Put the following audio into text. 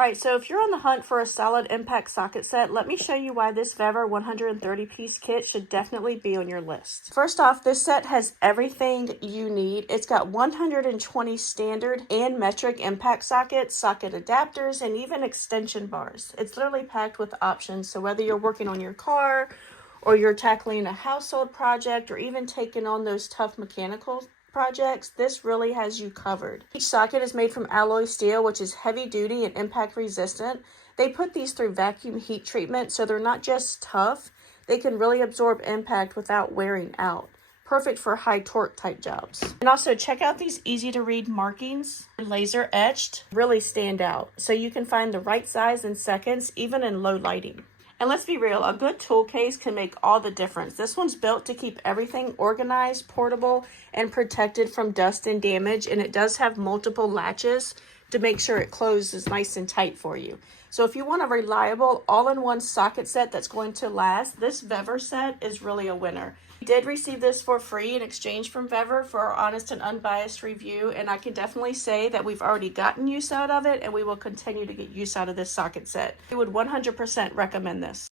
Alright, so if you're on the hunt for a solid impact socket set, let me show you why this VEVOR 130 piece kit should definitely be on your list. First off, this set has everything you need. It's got 120 standard and metric impact sockets, socket adapters, and even extension bars. It's literally packed with options, so whether you're working on your car, or you're tackling a household project, or even taking on those tough mechanical projects, this really has you covered. Each socket is made from alloy steel, which is heavy duty and impact resistant. They put these through vacuum heat treatment, so they're not just tough, they can really absorb impact without wearing out. Perfect for high torque type jobs. And also check out these easy to read markings. Laser etched, really stand out. So you can find the right size in seconds, even in low lighting. And let's be real, a good tool case can make all the difference. This one's built to keep everything organized, portable, and protected from dust and damage. And it does have multiple latches to make sure it closes nice and tight for you. So if you want a reliable all-in-one socket set that's going to last, this VEVOR set is really a winner. We did receive this for free in exchange from VEVOR for our honest and unbiased review, and I can definitely say that we've already gotten use out of it, and we will continue to get use out of this socket set. We would 100% recommend this.